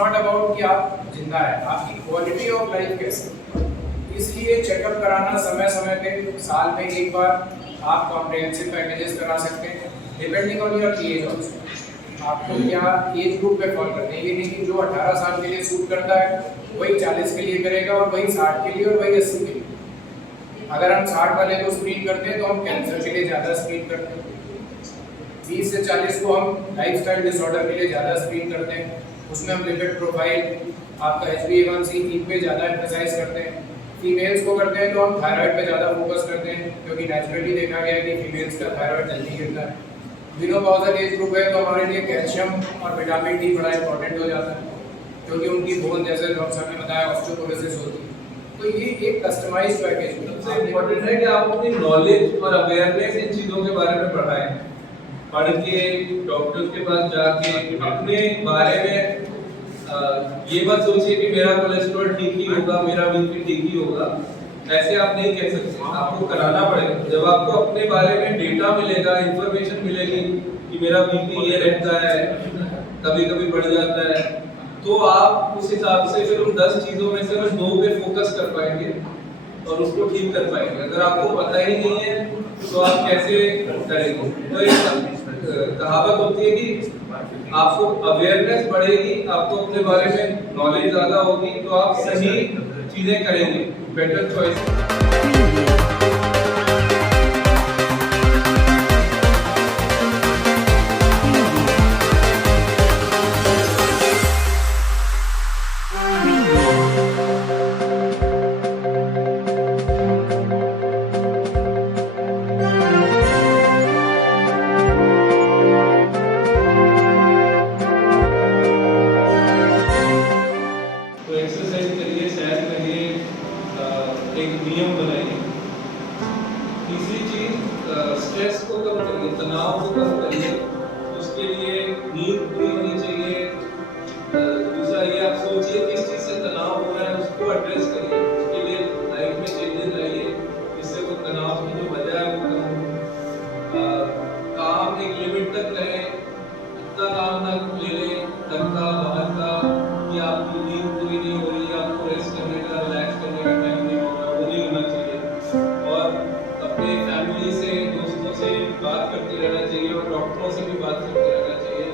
Not about कि आप जिंदा है, आपकी क्वालिटी ऑफ लाइफ कैसे। इसलिए चेकअप कराना समय समय पे, साल में एक बार आप कॉम्प्रिहेंसिव पैकेजेस करा सकते हैं depending on your age also. आपको क्या एज ग्रुप पे फॉल करते हैं, ये नहीं कि जो 18 साल के लिए सूट करता है वही 40 के लिए करेगा और वही 60 के लिए और वही 80 के लिए। अगर हम 60 वाले को स्क्रीन करते हैं तो हम कैंसर के लिए ज़्यादा स्क्रीन करते हैं, 20 से 40 को हम लाइफस्टाइल डिसऑर्डर के लिए ज़्यादा स्क्रीन करते हैं, उसमें हम लिपिड प्रोफाइल, आपका HbA1c इन पे ज़्यादा एम्फसाइज करते हैं। फीमेल्स को करते हैं तो हम थायराइड पे ज़्यादा फोकस करते हैं, क्योंकि नेचुरली देखा गया है कि फीमेल्स का थायराइड जल्दी गिरता है। विनोपॉजल एज ग्रुप है तो हमारे लिए कैल्शियम और विटामिन डी बड़ा इंपॉर्टेंट हो जाता है, क्योंकि उनकी बोन, जैसे डॉक्टर साहब ने बताया, ऑस्टियोपोरोसिस होती है। तो ये एक कस्टमाइज्ड पैकेज है। सबसे इम्पोर्टेंट है कि आप अपनी नॉलेज और अवेयरनेस इन चीज़ों के बारे में बढ़ाएं। पढ़ के डॉक्टर के पास जाके अपने बारे में ये मत सोचिए कि मेरा कोलेस्ट्रॉल ठीक ही होगा, मेरा बीपी ठीक ही होगा। ऐसे आप नहीं कह सकते, आपको कराना पड़ेगा। जब आपको अपने बारे में डेटा मिलेगा, इंफॉर्मेशन मिलेगी कि मेरा बीपी ये रहता है, कभी कभी बढ़ जाता है, तो आप उस हिसाब से फिर उन 10 चीज़ों में से बस 2 पे फोकस कर पाएंगे और उसको ठीक कर पाएंगे। अगर आपको पता ही नहीं है तो आप कैसे करेंगे। तो एक कहावत होती है कि आपको अवेयरनेस बढ़ेगी, आपको अपने बारे में नॉलेज ज़्यादा होगी तो आप सही चीज़ें करेंगे, बेटर चॉइस। एक नियम बनाइए। तीसरी चीज स्ट्रेस को कम करिए, तनाव को कम करिए, उसके लिए नींद पूरी होनी चाहिए। दूसरा ये आप सोचिए किस चीज से तनाव हो रहा है, उसको एड्रेस करिए, उसके लिए लाइफ में चेंजेस लाइए जिससे वो तनाव की जो वजह है वो कम हो। काम एक लिमिट तक रहे, इतना काम ना ले लें घर का बाहर का कि आपकी नींद पूरी नहीं हो रही, आपको रेस्ट करने का, रिलैक्स करने का टाइम नहीं हो रहा, वो नहीं होना चाहिए। और अपने फैमिली से, दोस्तों से बात करते रहना चाहिए और डॉक्टरों से भी बात करते रहना चाहिए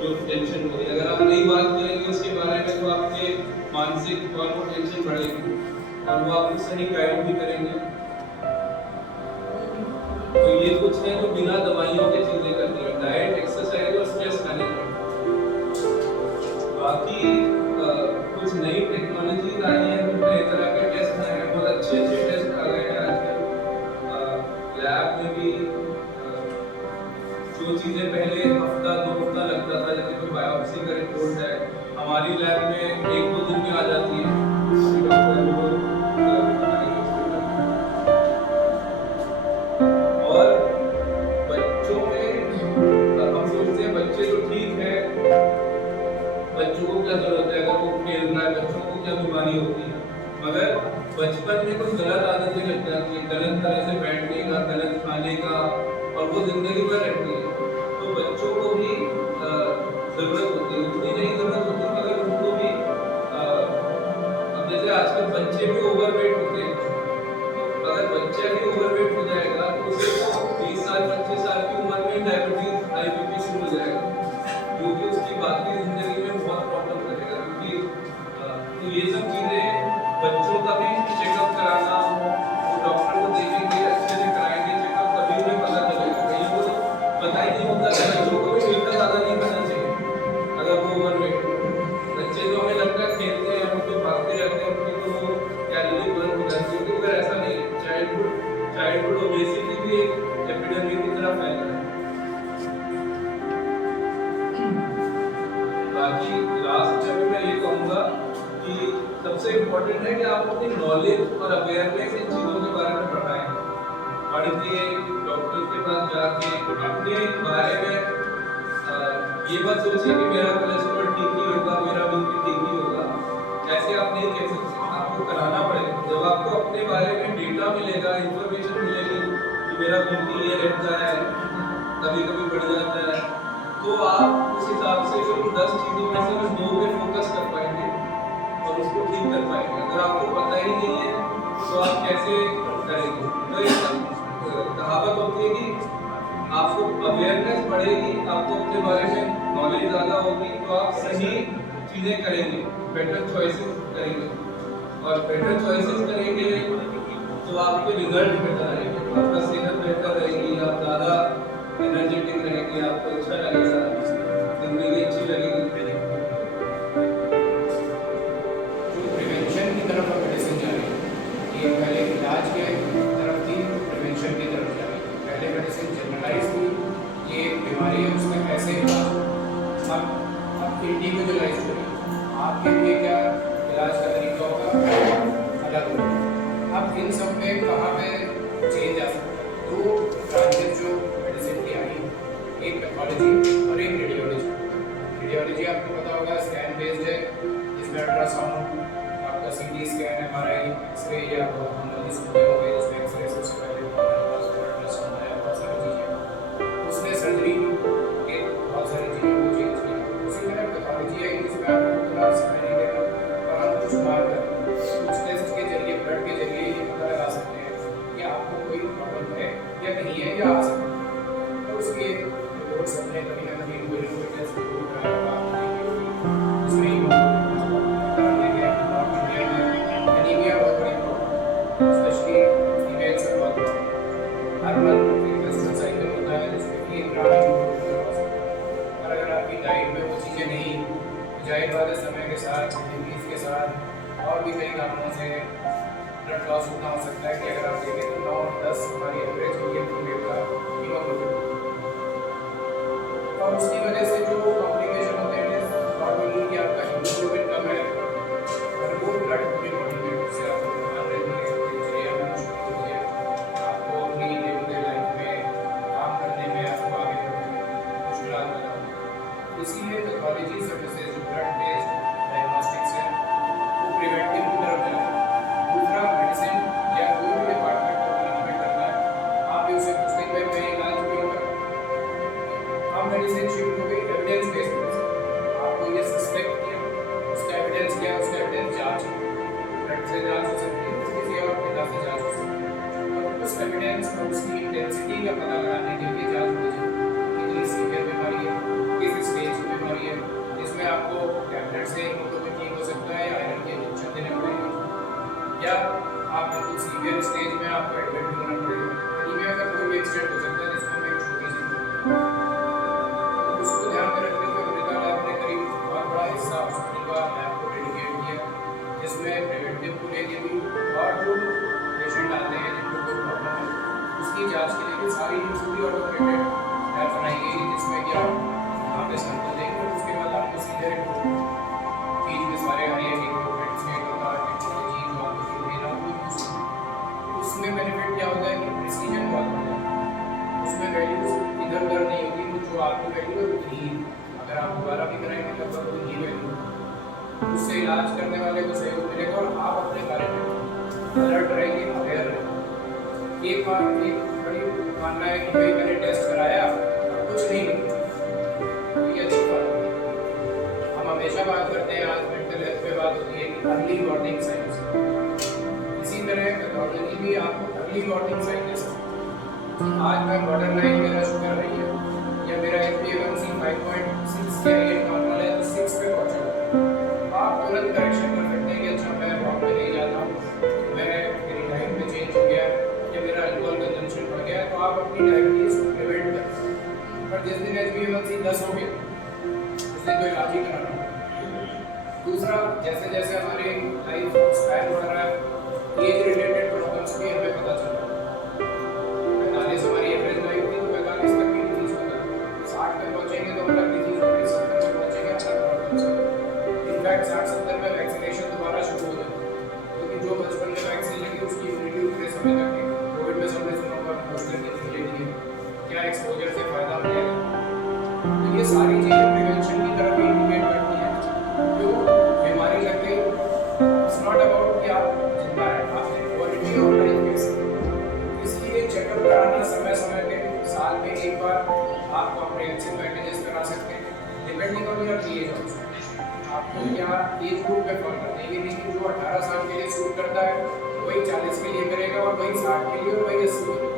जो टेंशन हो रही है। अगर आप नहीं बात करेंगे उसके बारे में तो आपके मानसिक तौर पर टेंशन बढ़ेगी और वो आपको सही गाइड भी करेंगे। तो ये कुछ है जो बिना दवाइयों के चीजें करते हैं, डाइट, एक्सरसाइज और स्ट्रेस मैनेजमेंट। बाकी कुछ नई टेक्नोलॉजी आई है, कुछ नए तरह के टेस्ट आए हैं, बहुत अच्छे अच्छे टेस्ट आ गए हैं आजकल। लैब में भी जो चीजें पहले हफ्ता 2 हफ्ता लगता था, जैसे कोई बायोप्सी का रिपोर्ट है, हमारी लैब में 1-2 दिन में आ जाती है। और बच्चों में हम सोचते हैं बच्चे तो ठीक है, बच्चों को क्या जरूरत है, अगर वो खेल रहा है, बच्चों को क्या बीमारी होती है। मगर बचपन में कुछ गलत आदतें लग जाती है, गलत तरह से बैठने का, गलत खाने का, और वो जिंदगी भर रहती है। तो बच्चों को भी जरूरत होती है, उतनी नहीं जरूरत होती मगर उनको भी अब जैसे आजकल बच्चे भी ओवरवेट होते हैं, तो अगर बच्चा ही ओवरवेट हो जाएगा तो उसे 20 साल 25 साल की उम्र में डायबिटीज, हाई बीपी शुरू हो जाएगा, जो कि उसकी बाकी जिंदगी में बहुत प्रॉब्लम करेगा। क्योंकि तो ये सब चीजें बच्चों का भी चेकअप कराना, वो डॉक्टर को देखेंगे, अच्छे से कराएंगे चेकअप, तभी उन्हें पता चलेगा। कहीं को तो पता ही नहीं होता कि बच्चों को भी मीठा ज़्यादा नहीं खाना चाहिए अगर वो ओवरवेट। बच्चे जो हमें लगता है खेलते हैं, हम तो भागते रहते हैं, उनकी तो कैलोरी बर्न हो जाती है, लेकिन ऐसा नहीं है। चाइल्डहुड ओबेसिटी भी एक एपिडेमिक की तरह फैल रहा है। बाकी लास्ट में मैं ये कहूँगा कि सबसे इम्पोर्टेंट है कि आप अपनी नॉलेज और अवेयरनेस इन चीज़ों के बारे में बढ़ाएं। पढ़ के डॉक्टर के पास जाके अपने बारे में ये मत सोचिए कि मेरा कोलेस्ट्रॉल ठीक ही होगा, मेरा बीपी ठीक ही होगा। ऐसे आप नहीं कह सकते, आपको कराना पड़ेगा। जब आपको अपने बारे में डेटा मिलेगा, इंफॉर्मेशन मिलेगी कि मेरा बीपी ये रहता है, कभी कभी बढ़ जाता है, तो आप उस हिसाब से फिर 10 चीज़ों में से 2 पे फोकस तो आप कैसे करेंगे? तो एक कहावत होती है कि आपको अवेयरनेस बढ़ेगी, आपको अपने बारे में नॉलेज ज़्यादा होगी, तो आप सही चीज़ें करेंगे, बेटर चॉइसेस करेंगे, और बेटर चॉइसेस करेंगे तो आपके रिजल्ट बेटर आएंगे, आपका सेहत बेहतर रहेगी, आप ज़्यादा एनर्जेटिक रहेंगे, आपको अच्छा लगेगा, जिंदगी अच्छी लगेगी। जो प्रिवेंशन की तरफ मेडिसिन जा रही है, ये पहले इलाज के तरफ थी, प्रिवेंशन की तरफ जा रही है। पहले मेडिसिन जनरलाइज थी, ये एक बीमारी है उसमें कैसे इलाज हो। अब इंडिविजुअलाइज हो रही है, आपके लिए क्या इलाज का तरीका होगा अलग होगा। अब इन सब में कहाँ पे चेंज आ सकता है? दो ब्रांचेस जो मेडिसिन की आई, एक पैथोलॉजी और एक रेडियोलॉजी। रेडियोलॉजी आपको पता होगा स्कैन बेस्ड है, इसमें अल्ट्रासाउंड, आपका सीटी स्कैन, एमआरआई, एक्सरे, या नॉर्मली सुनते होंगे जिसमें एक्सरे सबसे पहले अल्ट्रासाउंड है, बहुत सारी चीज़ें। उसमें सर्जरी के बहुत सारी चीज़ों को चेंज किया। उसी तरह पैथोलॉजी है, इसमें आपको पूरा समय नहीं देना और हम कुछ मार कर कुछ टेस्ट के जरिए, ब्लड के जरिए ये पता लगा सकते हैं कि आपको कोई प्रॉब्लम है या नहीं है, या आ सकता है। तो उसके रिपोर्ट्स अपने कभी ना कभी कोई ना कोई टेस्ट जरूर कराया होगा, उसमें ही नॉर्थ इंडिया में एनीमिया बहुत बड़ी प्रॉब्लम, स्पेशली फीमेल्स में बहुत प्रॉब्लम। हर मंथ एक मेंस्ट्रुअल साइकिल होता है जिसमें 1 ग्राम और अगर आपकी डाइट में वो चीज़ें नहीं, तो जाहिर बात है समय के साथ, डिजीज के साथ और भी कई कारणों से ब्लड लॉस उतना हो सकता है कि अगर आप देखें तो 9-10 हमारी एवरेज हुई है फीमेल का हीमोग्लोबिन। और उसकी वजह से जो कॉम्प्लिकेशन होते हैं, नॉट ओनली कि आपका हीमोग्लोबिन कम है, और वो ब्लड पूरी बॉडी में उससे आपको बीमार रहती है, दिनचर्या में मुश्किल होती है, आपको अपनी डे टू डे लाइफ में काम करने में, आपको आगे बढ़ने में मुश्किल पैदा होती है। इसीलिए पैथोलॉजी सर्विसेज जो ब्लड टेस्ट डायग्नोस्टिक्स है वो प्रिवेंटिव की तरफ जा रहा है। दूसरा, मेडिसिन या कोई भी डिपार्टमेंट को ट्रीटमेंट करना है, आप भी उसे पूछते हैं मैं इलाज क्यों करूँ। अब मेडिसिन शिफ्ट हो गई एविडेंस बेस्ड मेडिसिन। आपको ये सस्पेक्ट किया, उसका एविडेंस क्या, उसका एविडेंस जांच, ब्लड से जांच हो सकती है, किसी और विधा से जांच हो सकती है, और उस एविडेंस और उसकी इंटेंसिटी का पता लगाने के लिए जांच की जाती है। कितनी सीवियर बीमारी है, किस स्टेज की बीमारी है, इसमें आपको टैबलेट से हीमोग्लोबिन ठीक हो सकता है, आयरन के इंजेक्शन देने पड़ेंगे, या आप बिल्कुल सीवियर स्टेज में आपको एडमिट भी होना पड़ेगा। एनीमिया का कोई भी एक्सटेंट हो सकता है जिसमें एक छोटी सी, तो उसको ध्यान में रखते हुए अमृता लैब ने करीब बहुत बड़ा हिस्सा हॉस्पिटल का लैब को डेडिकेट किया, जिसमें प्रिवेंटिव को लेके भी और जो पेशेंट आते हैं जिनको कोई प्रॉब्लम है उसकी जांच के लिए भी सारी पूरी ऑटोमेटेड लैब बनाई गई है, जिसमें कि आप वहाँ पे सैंपल देंगे और उसके बाद आपको सीधे रिपोर्ट बीच में सारे high-end equipment, state of the art technology जो आपको मिलेगा वो यूज़ करें। उसमें बेनिफिट क्या होता है कि प्रिसीजन बहुत होता है, उसमें वैल्यूज इधर उधर नहीं होगी, जो आपकी वैल्यू है उतनी ही, अगर आप दोबारा भी कराएंगे लगभग उतनी ही वैल्यू, उससे इलाज करने वाले को सहयोग मिलेगा और आप अपने बारे में अलर्ट रहेंगे, अवेयर रहेंगे। एक बार एक बड़ी मानना है कि भाई मैंने टेस्ट कराया कुछ नहीं मिला, तो ये अच्छी बात है। हम हमेशा बात करते हैं, आज मेंटल हेल्थ पे बात होती है कि अर्ली वार्निंग साइंस, इसी तरह पैथोलॉजी भी आपको अर्ली वार्निंग साइन दे सकती है। आज मैं बॉर्डर लाइन मेरा शुगर रही है या मेरा HbA1c 5.6 के 8 नॉर्मल है तो 6 पे पहुंचा है, आप तुरंत करेक्शन कर सकते हैं कि अच्छा मैं वॉक पे नहीं जाता हूँ, मैं मेरी डाइट में चेंज हो गया या मेरा अल्कोहल कंजम्पशन बढ़ गया, तो आप अपनी डायबिटीज को प्रिवेंट कर सकते हैं। पर जिस दिन HbA1c 10 हो गया उस दिन तो इलाज ही कराना होगा। दूसरा, जैसे जैसे हमारी लाइफ स्पैन बढ़ रहा है, एज रिलेटेड प्रॉब्लम्स भी हमें पता चल रहा है। 45 हमारी एवरेज लाइफ थी तो 45 तक की डिजीज होता है, 60 पे पहुंचेंगे तो अलग डिजीज होगी, 70 पे पहुंचेंगे अलग प्रॉब्लम्स होगी। इनफैक्ट 60-70 में वैक्सीनेशन दोबारा शुरू हो जाए, क्योंकि जो बचपन में वैक्सीन लगी उसकी इम्यूनिटी उतने समय तक नहीं। कोविड में सबने सुना होगा बूस्टर की चीज़ लेनी है, क्या एक्सपोजर से फायदा मिलेगा। तो ये सारी चीज़ें प्रिवेंशन की तरफ ही इंडिकेट करती हैं। जो बीमारी लग गई, इट्स नॉट अबाउट कि आप जिंदा हैं, आपने क्वालिटी ऑफ लाइफ कैसी, इसलिए चेकअप कराना समय समय पे, साल में एक बार आप कॉम्प्रिहेंसिव पैकेजेस करा सकते हैं, depending on your age also. आपको क्या एज ग्रुप पे फॉलो करते हैं, ये नहीं कि जो 18 साल के लिए सूट करता है वही 40 के लिए करेगा और वही 60 के लिए और वही 80 के लिए।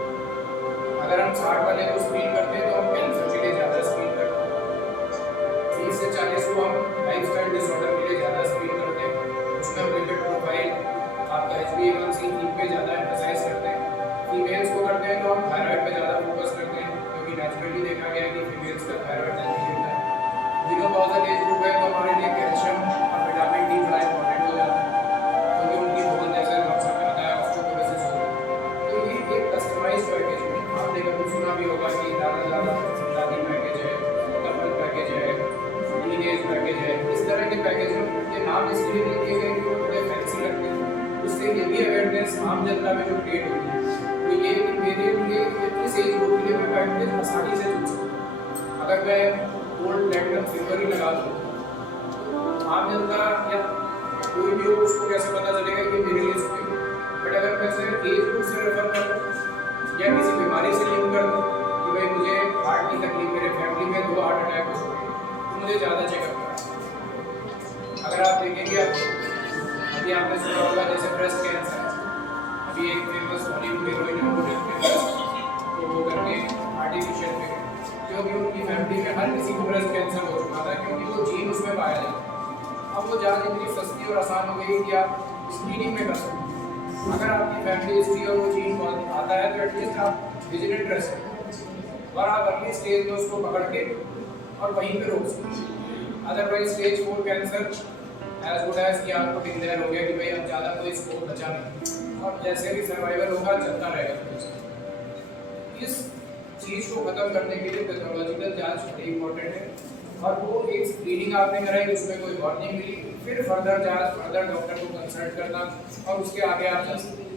अगर हम 60 वाले को स्क्रीन करते हैं तो हम कैंसर के लिए ज़्यादा स्क्रीन करते हैं। 30 से 40 को हम लाइफस्टाइल डिसऑर्डर के लिए ज़्यादा स्क्रीन करते हैं। उसमें हम लिपिड प्रोफाइल, आपका HbA1c इन पे ज़्यादा एम्फसाइज करते हैं। फीमेल्स को करते हैं तो हम थायराइड पे ज़्यादा फोकस करते हैं, क्योंकि नेचुरली देखा गया है कि फीमेल्स का थायराइड जल्दी गिरता है। मेनोपॉज़ल एज ग्रुप है तो हमारे लिए कैल्शियम और विटामिन डी बड़ा इंपॉर्टेंट हो जाता है, क्योंकि उनकी बोन जैसे डॉक्टर ने बताया ऑस्टियोपोरोसिस होता है। तो ये एक कस्टमाइज्ड पैकेज है। आपने कभी सुना भी होगा कि ज़्यादा शादी पैकेज है, कपल पैकेज है, टीनेज पैकेज है। इस तरह के पैकेज के नाम इसलिए नहीं दिए गए कि वो थोड़े फैंसी लगते हैं। उससे ये भी अवेयरनेस आम जनता में जो क्रिएट होती है वो ये कि मेरे लिए इस एज ग्रुप के लिए मैं पैकेज आसानी से चुन सकता हूँ। अगर मैं गोल्ड प्लैटिनम सिल्वर ही लगा दूँ तो आम जनता या कोई भी हो उसको कैसे पता चलेगा कि मेरे लिए सही है। बट अगर मैं सिर्फ एज ग्रुप से रेफर कर दूँ या किसी बीमारी से लिंक कर दूँ कि भाई मुझे हार्ट की तकलीफ, मेरे फैमिली में 2 हार्ट अटैक हो चुके हैं, तो मुझे ज़्यादा चेकअप करना। अगर आप देखेंगे अभी आपने सुना होगा जैसे ब्रेस्ट कैंसर है, अभी एक फेमस बॉलीवुड हीरोइन है वो तो वो करके आर्टिफिशियल पे, क्योंकि उनकी फैमिली में हर किसी को ब्रेस्ट कैंसर हो चुका था, क्योंकि वो जीन उसमें पाया जाता है। अब वो जान इतनी सस्ती और आसान हो गई कि आप स्क्रीनिंग में कर सकते हैं। अगर आपकी फैमिली हिस्ट्री और वो जीन आता है तो एटलीस्ट आप विजिलेंट रह सकते हैं और आप अर्ली स्टेज में उसको पकड़ के और वहीं पे रोक सकते हैं। Otherwise stage 4 cancer as good as कि आपको डिक्लेयर हो गया कि भाई अब ज़्यादा कोई स्कोप बचा नहीं और जैसे भी सर्वाइवल होगा चलता रहेगा। इस चीज़ को खत्म करने के लिए पैथोलॉजिकल जांच बड़ी इंपॉर्टेंट है और वो एक स्क्रीनिंग आपने कराई, उसमें कोई वार्निंग मिली, फिर फर्दर जांच, फर्दर डॉक्टर को कंसल्ट करना और उसके आगे आप जा सकते हैं।